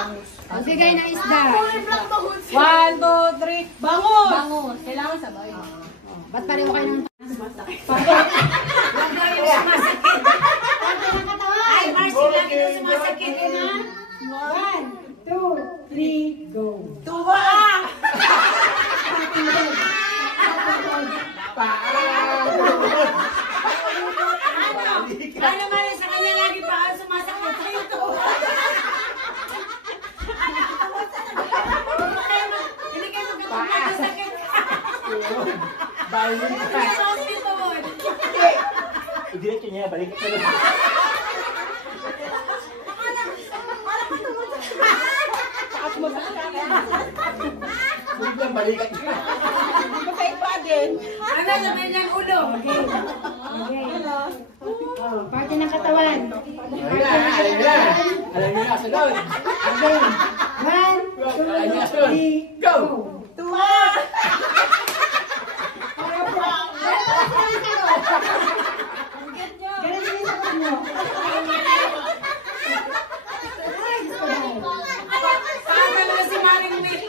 Magbigay ng isda. 1, 2, 3. Bangus! Bangus. Kailangan sabay. Ba't pareho kayo ng masakit? Ay, Marcy, lagi na sumasakit. 1, 2, 3, go. Tuwa! Ano naman sa kanya lagi pa ang sumasakit? Sa'yo to. Hindi kayo magkakasakit. Balik ka. Diretso niya, balik ka lang. Taas mo sa kanya. Biglang balikan ka. Masay pa din. Ano sabihin niyang ulo? Okay. Party ng katawan. Alam niyo na, sunod. Okay. 1, 2, 3, go! Tuwa! Ganun din sa kanya. Saan na si Maring Nick?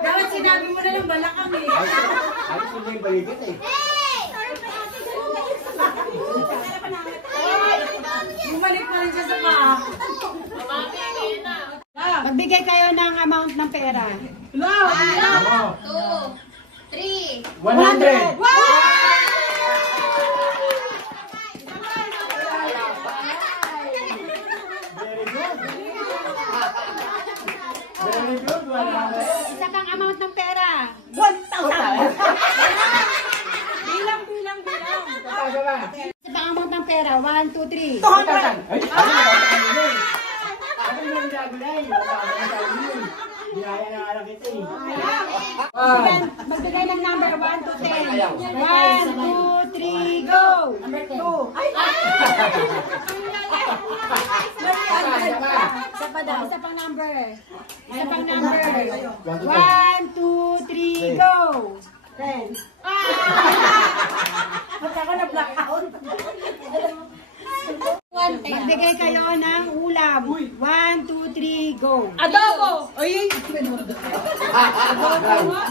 Dapat sinabi mo na lang balakang eh. Ayos mo na yung balikan eh. Bumalik pa rin siya sa paa. Magbigay kayo ng amount ng pera. 1, 2, 3. 100! Very good, 100. Isa pang amount ng pera. 1,000! Bilang. Tataga ba? Isa pang amount ng pera. 1, 2, 3. 200! Ay, ano yung ginagulay? Ginaya na alam kita eh. Magbigay ng number 1 to 10. 1, 2, 3, go! Number 2. Ay! Isa pa daw. Isa pang number. Isa pang number. 1, 2, 3, go! 10. Ba't ako na-blackout? Magbigay kayo ng ulam. 1, 2, 3, go! Adobo! Ay! Isa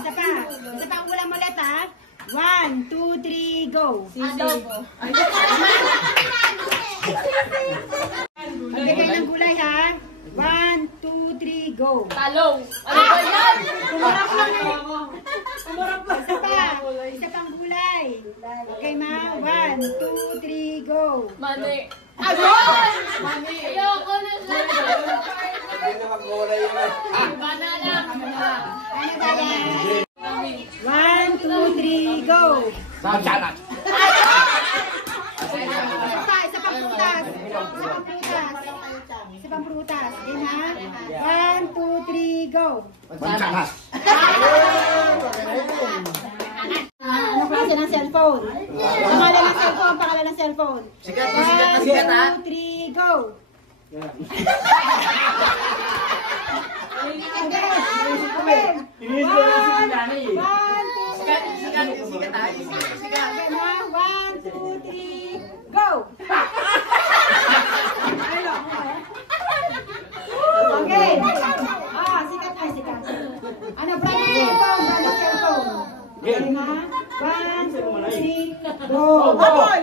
pa. Isa pang ulam ulit ha. 1, 2, 3, go! Adobo. Magbigay ng gulay ha. 1, 2, 3, go! Talong. Ano ba yan? Kumarap lang eh! Kumarap lang. Isa pa. Isa pang gulay. Okay ma? 1, 2, 3, go! Mani. Agad! Mani. Ayoko na sa Hindi na mag-ulay yun. banana. Ano ba yan? 1, 2, 3, go! Salat! Isa pa. Isa pang prutas. Isa pang prutas. Isa pang prutas. Yan ha? 1, 2, 3, go! Mansanas! Ano klase ng cellphone? Pangalan ng cellphone, pangalan ng cellphone. Sikat na sikat na sikat ha? 1, 2, 3, go! Inis ko lang si nanay eh. 1, 2, 3, Sikat na sikat ha? Sikat. 1, 2, 3, go! Okay. Sikat ay sikat. Ano, brand of cellphone, brand of cellphone. Okay na? 1, 2, 3, go! Apol!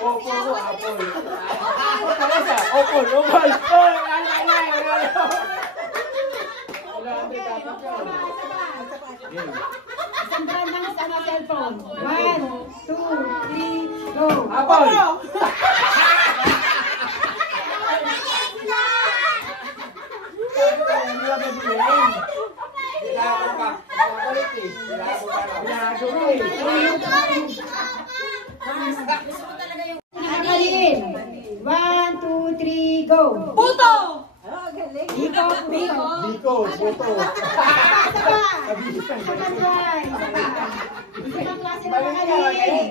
Opol, apol. Opol, opol. Oh, Isang brand ng ano, cellphone. 1, 2, 3, go! apol. Nakalin. 1, 2, 3, go! Puto! Biko, biko. Biko, boto. Isa pang klase ng nakalin.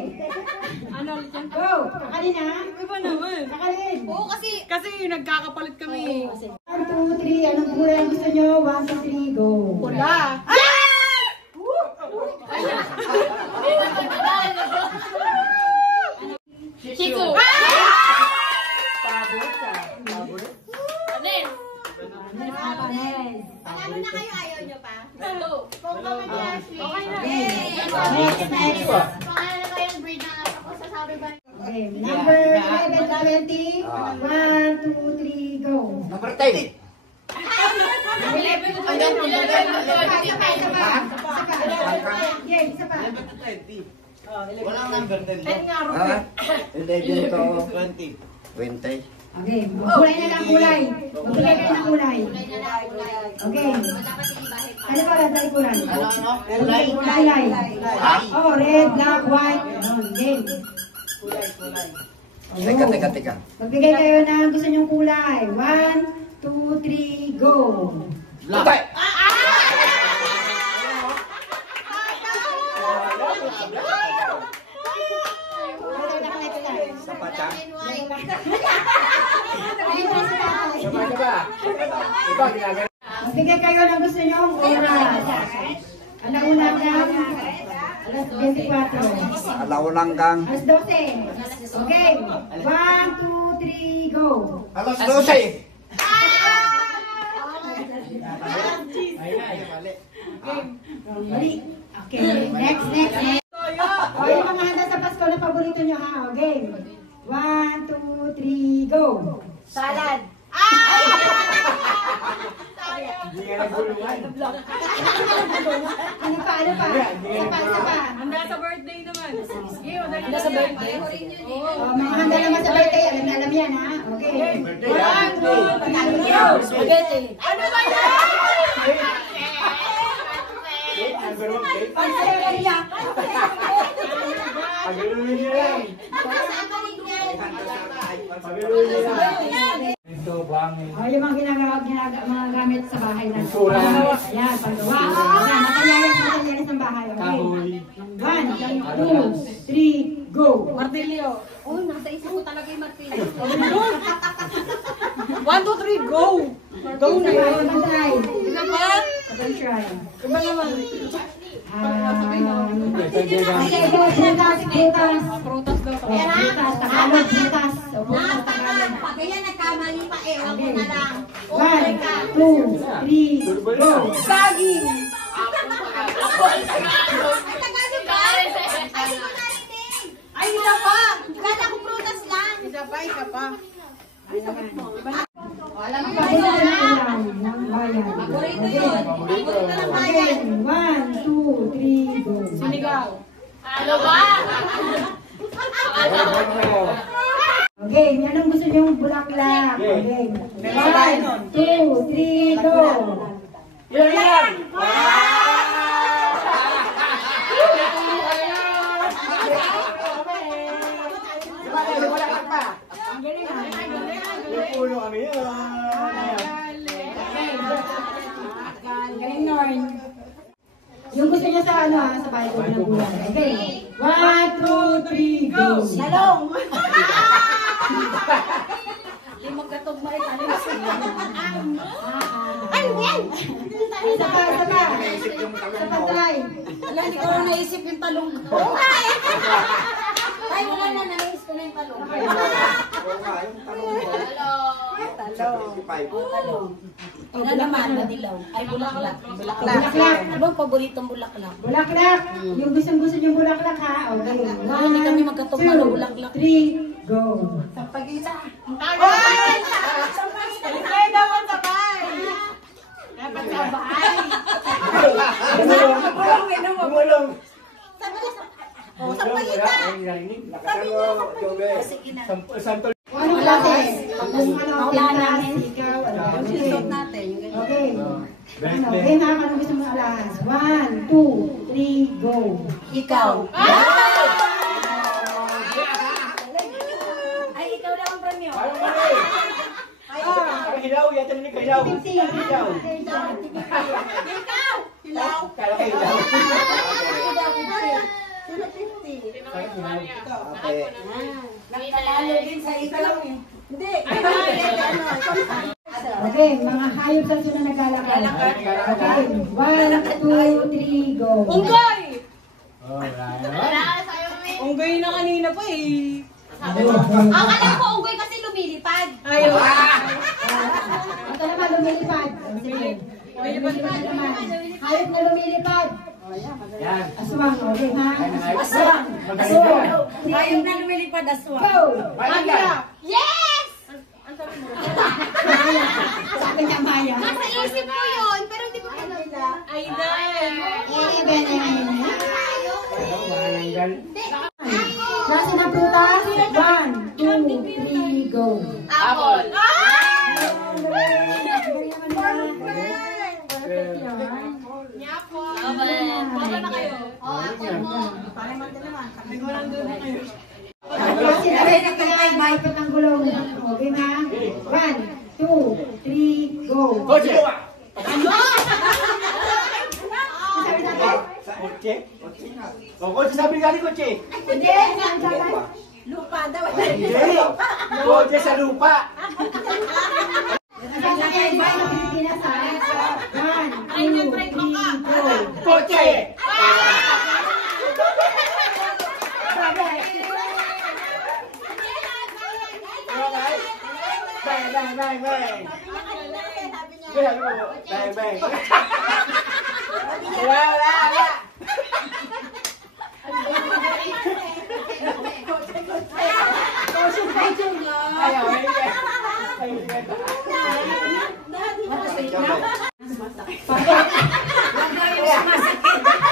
Ano ulit yan? Go! Nakalin ha? Iba naman. Nakalin. Oo, kasi Kasi nagkakapalit kami. 1, 2, 3. Anong kulay ang gusto nyo? 1, 2, 3, go! Pula. Chiku. Anes. Panalo na kayo, ayaw nyo pa? Okay na. Next. Panalo na kayong breed na ako sasabi ba? Okay, number 11, 20. 1, 2, 3, go. Number 10. Isa pa. Walang number 10. 10 nga, Ah, Robert. 11 to 20. 20. Okay, kulay na lang kulay. Magbigay kayo ng kulay. Okay. Ano ba lang tayo kulay? Kulay. Oh, red, black, white. Game. Teka. Magbigay kayo ng gusto nyong kulay. 1, 2, 3, go. Black. Sapatang. Diba, ginagano? Magbigay kayo ng gusto nyong oras. Alauna ng alas 24. Alaunang kang. Alas 12. Okay. 1, 2, 3, go. Alas 12. Mali. Okay. Next. O, yung mga handa sa Pasko na paborito nyo ha. Okay. 1, 2, 3, go. Salad. Hindi nga nagulungan. Ano pa? Isa pa. Handa sa birthday naman. Sige, madali Handa sa birthday? O, mga handa naman sa birthday. Alam yan ha. Okay. 1, 2, 3, go. Spaghetti. Ano ba yan? Number 1, cake. Pagkakariya. Pagulungin niyo lang. Kasama rin yan. Pagulungin niyo lang. Ito, bangin. O, yung mga mga gamit sa bahay na. Sura. Ayan, paggawa. Ayan, materialis ng bahay. Okay. Kahoy. 1, 2, 3, go. Martilyo. Oh, nasa isip ko talaga yung martilyo. 1, 2, 3, go! Go na yun. Pantay. Isa pa? Second try. Iba naman. Okay, go. Prutas. Prutas daw. Prutas. Tagalog. Prutas. Prutas. Tagalog. Pag yan nagkamali pa eh, wag mo na lang. 1, 2, 3, go. Saging! Ay, Tagalog ba? Ay, hindi ko narinig. Ay, isa pa! Kala ko prutas lang. Isa pa. Alam mo ba ng bayan? Paborito yun. Paborito ng bayan. Okay, 1, 2, 3, go. Sinigaw. Ano ba? Okay, anong gusto niyong bulaklak? Okay. 1, 2, 3, go. Yan! Yung puno kami yun. Galing, Norn. Yung gusto niya sa ano ha, sa bahay ko ng bulan. Okay. 1, 2, 3, go. Salong. Hindi magkatugma rin. Ano yan? Isa pa. Isa pa, try. Wala, hindi ko na naisip yung talong ko. Ay, wala na, naisip ko na yung talong. Ina naman, madilaw. Ay, bulaklak. Bulaklak. Ano bang paboritong bulaklak? Bulaklak. Yung gusto niyong bulaklak ha. Okay. Hindi kami magkatugma ng bulaklak. 3, go. Ay, dapat sabay! Dapat sabay! Gumulong. Sa pagita. Santol. Anong klase? Kung ano, pintas, ikaw, ano. Okay. Okay ha, anong gusto mo alas? 1, 2, 3, go. Ikaw. Ay, ikaw lang ang premyo. Parang mali. Parang hilaw. Yata nila hilaw. Hilaw. Hilaw. Kala ka hilaw. Okay. Okay, mga hayop sa sunod naglalakad. Okay, 1, 2, 3, go. Unggoy! Unggoy na kanina pa eh. Ang alam ko, unggoy kasi lumilipad. Ayaw. Ito naman, lumilipad. Sige. Lumilipad naman. Hayop na lumilipad. Yan. Aswang, okay ha? Aswang. Aswang. Hayop na lumilipad, aswang. Go! Maya. Yes! Maya. Sabi niya Maya. Nasa isip ko yun, pero hindi ko pinagda. Ay, dahil. Even na yan. Mananggal. Klase ng prutas? 1, 2, 3, go. Apple. Baka na kayo. Sinabi na kaya, maikot ang gulong. Okay na? 1, 2, 3, go. Kotse. Ano? Sabi natin? Kotse. O, kotse sabi nga ni kotse. Hindi, sabi natin? Lupa daw. Hindi. Kotse sa lupa. Sabi natin, ba ng Pilipinas ha? 1, 2, 3, go. Kotse. Bang, bang, bang, bang. Bang, bang, bang. Wala. Ayaw,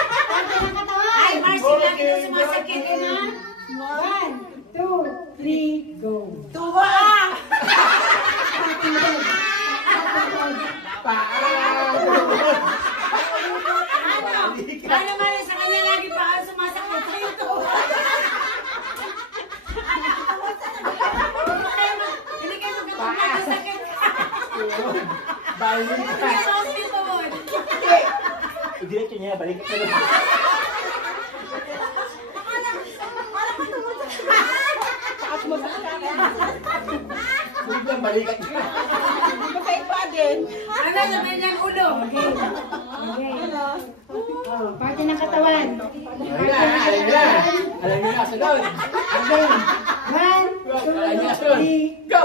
Ay, Marcy, lagi daw sumasakit. 1, 2, 3, go. Tuwa! Ano naman sa kanya lagi pa ang sumasakit? Sa'yo to. Hindi kayo magkakasakit. Balik Hindi ka. kayo hospital. Diretso niya, balik ka. Biglang balikan ka. Masay pa din. Ano sabi niyang ulo? Okay. Oh, parte ng katawan. Alam niyo na, sunod. Okay. 1, 2, 3, go.